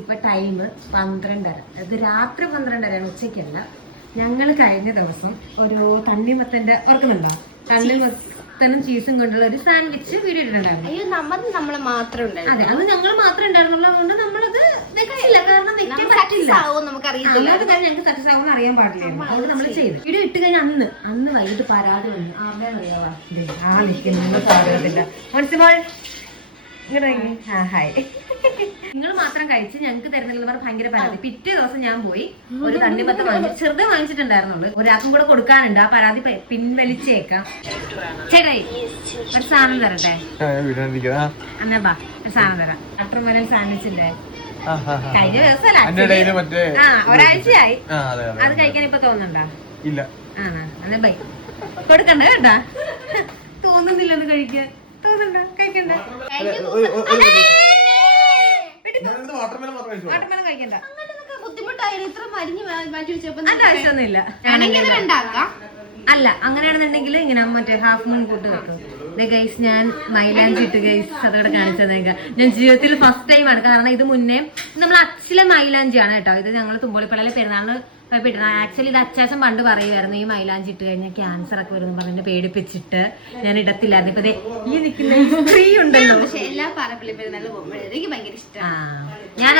ഇപ്പൊ ടൈം 12:30. അത് രാത്രി 12:30, ഉച്ചയ്ക്കല്ല. ഞങ്ങൾ കഴിഞ്ഞ ദിവസം ഒരു തണ്ണിമത്തന്റെ ഓർക്കുന്നുണ്ടോ? തണ്ണിമത്തനും ചീസും കൊണ്ടുള്ള ഒരു സാൻഡ്വിച്ച് വീഡിയോ ഇട്ടിട്ടുണ്ടായിരുന്നു. അയ്യോ, നമ്മള് മാത്രം ഉണ്ടായിരുന്നു. അതെ, അത് ഞങ്ങൾ മാത്രമേ ഉണ്ടായിരുന്നുള്ളൂ. അതുകൊണ്ട് നമ്മളത് വെച്ചില്ല. കാരണം വെക്കാൻ പറ്റില്ല. ഞങ്ങൾക്ക് സക്സസ് ആവുമെന്ന് അറിയാൻ പാടില്ലായിരുന്നു. അതുകൊണ്ട് നമ്മൾ ചെയ്തു. വീഡിയോ ഇട്ട് കഴിഞ്ഞാൽ അന്ന് വൈകിട്ട് പരാതി വന്നു. അവിടെ അറിയാവാ ആ നിൽക്കുന്നു സാധനത്തില്ല. മനസ്സിലാൾ ഹായ്. നിങ്ങൾ മാത്രം കഴിച്ച് ഞങ്ങൾക്ക് തരുന്നില്ലെന്ന് പറഞ്ഞാൽ ഭയങ്കര പരാതി. പിറ്റേ ദിവസം ഞാൻ പോയി ഒരു തണ്ണിമത്തം വാങ്ങിച്ചു. ചെറുത് വാങ്ങിച്ചിട്ടുണ്ടായിരുന്നുള്ളൂ. ഒരാൾക്കും കൂടെ കൊടുക്കാനുണ്ട്. ആ പരാതി പിൻവലിച്ചേക്കാം. ചേട്ടായി ഒരു സാധനം തരട്ടെ. എന്നാ ബാ ഒരു സാധനം തരാം. അട്ടർമലൻ സാൻഡ്വിച്ചിന്റെ കഴിഞ്ഞ ദിവസമല്ല, ഒരാഴ്ചയായി. അത് കഴിക്കാൻ ഇപ്പൊ തോന്നുന്നുണ്ടോ? ഇല്ല. ആണോ? എന്നാ ബൈ കൊടുക്കണ്ട കേട്ടാ. തോന്നുന്നില്ലെന്ന് കഴിക്കാൻ. തോന്നുന്നുണ്ടോ? കഴിക്കണ്ട. വാട്ടർമെലൻ കഴിക്കണ്ട. അല്ല, അങ്ങനെയാണെന്നുണ്ടെങ്കിൽ ഇങ്ങനെ മറ്റേ ഹാഫ് മൂൺ കൂട്ട് വെക്കും. ഗൈസ്, ഞാൻ മൈലാഞ്ചി ഇട്ട് ഗൈസ് അതോടെ കാണിച്ചതേക്ക. ഞാൻ ജീവിതത്തിൽ ഫസ്റ്റ് ടൈമാണ്. കാരണം ഇത് മുന്നേ നമ്മൾ അച്ചിലെ മൈലാഞ്ചിയാണ് കേട്ടോ. ഇത് ഞങ്ങൾ തുമ്പോളിപ്പള്ളിയിലെ പെരുന്നാളിന് ആക്ച്വലി ഇത് അച്ചാച്ചൻ പണ്ട് പറയുമായിരുന്നു, ഈ മൈലാഞ്ചി ഇട്ട് കഴിഞ്ഞാൽ ക്യാൻസർ ഒക്കെ വരും പറഞ്ഞ് പേടിപ്പിച്ചിട്ട് ഞാൻ ഇടത്തില്ലായിരുന്നു. ഇപ്പൊ ഈ നിൽക്കുന്ന സ്ത്രീ ഉണ്ടല്ലോ. പക്ഷെ എല്ലാ പാറപ്പള്ളി പെരുന്നാളിലും പോകുമ്പോഴേ എനിക്ക് ഭയങ്കര ഇഷ്ടമാണ്. ഞാൻ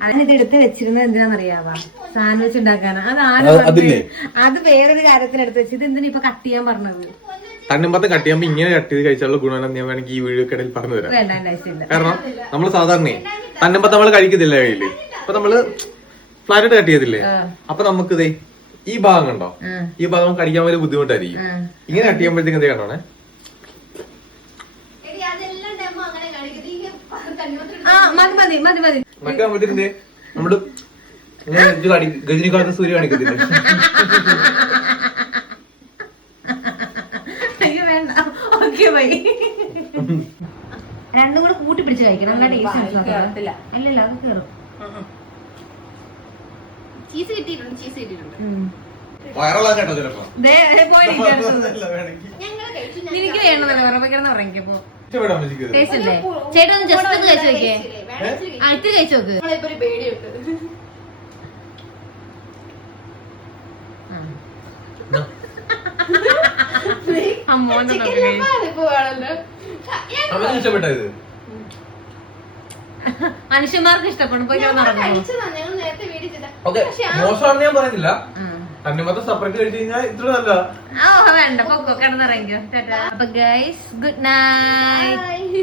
ഞാനിത് എടുത്ത് വെച്ചിരുന്നത് എന്തിനാന്നറിയാവാ? സാൻഡ്വിച്ച് ഉണ്ടാക്കാനാ. അത് വേറൊരു കാര്യത്തിന് എടുത്ത് വെച്ചത്. എന്തിനാ ഇപ്പൊ കട്ട് ചെയ്യാൻ പറഞ്ഞത്? തണ്ണിമത്തം കട്ട് ചെയ്യുമ്പോ ഇങ്ങനെ കട്ട് ചെയ്ത് കഴിച്ചാലുള്ള ഗുണം ഞാൻ വേണമെങ്കിൽ ഈ വീഡിയോ കടയിൽ പറഞ്ഞു തരാം. വേണ്ട. കാരണം നമ്മള് സാധാരണ തണ്ണിമത്തം നമ്മള് കഴിക്കത്തില്ല കയ്യില്. അപ്പൊ നമ്മള് ഫ്ലാറ്റ് കട്ട് ചെയ്തില്ലേ, അപ്പൊ നമുക്ക് ഇതേ ഈ ഭാഗം കണ്ടോ, ഈ ഭാഗം കടിക്കാൻ വലിയ ബുദ്ധിമുട്ടായിരിക്കും. ഇങ്ങനെ കട്ട് ചെയ്യുമ്പോഴത്തേക്ക് എന്തേ കണ്ടോണേ, മറ്റേ ആകുമ്പോഴത്തേക്ക് നമ്മള് ഗജനിക്കാലത്ത് സൂര്യ കാണിക്കത്തില്ലേ. രണ്ടും കൂടെ കൂട്ടി പിടിച്ച് കഴിക്കണം. നല്ല ടേസ്റ്റ്. അല്ലല്ല, അത് കേറും. ചീസ് കിട്ടിയിട്ടുണ്ട്. എനിക്ക് വേണമെന്നല്ല ഉറപ്പിക്കണം. ഉറങ്ങിക്കപ്പോ ടേസ്റ്റ് അല്ലേ? ചേട്ടാ ഒന്ന് ജസ്റ്റ് ഒന്ന് കഴിച്ചു നോക്കിയേ. അടുത്ത് കഴിച്ചു നോക്ക്. മനുഷ്യന്മാർക്ക് ഇഷ്ടപ്പെടും. പോയി മോശമാണെന്ന് ഞാൻ പറയുന്നില്ല. തണ്ണിമത്തം സെപ്പറേറ്റ് കഴിച്ചു കഴിഞ്ഞാൽ ഇത്ര നല്ല. വേണ്ട, പൊക്കോ, കിടന്നിറങ്ങിയോ. അപ്പൊ ഗൈസ്, ഗുഡ് നൈറ്റ്.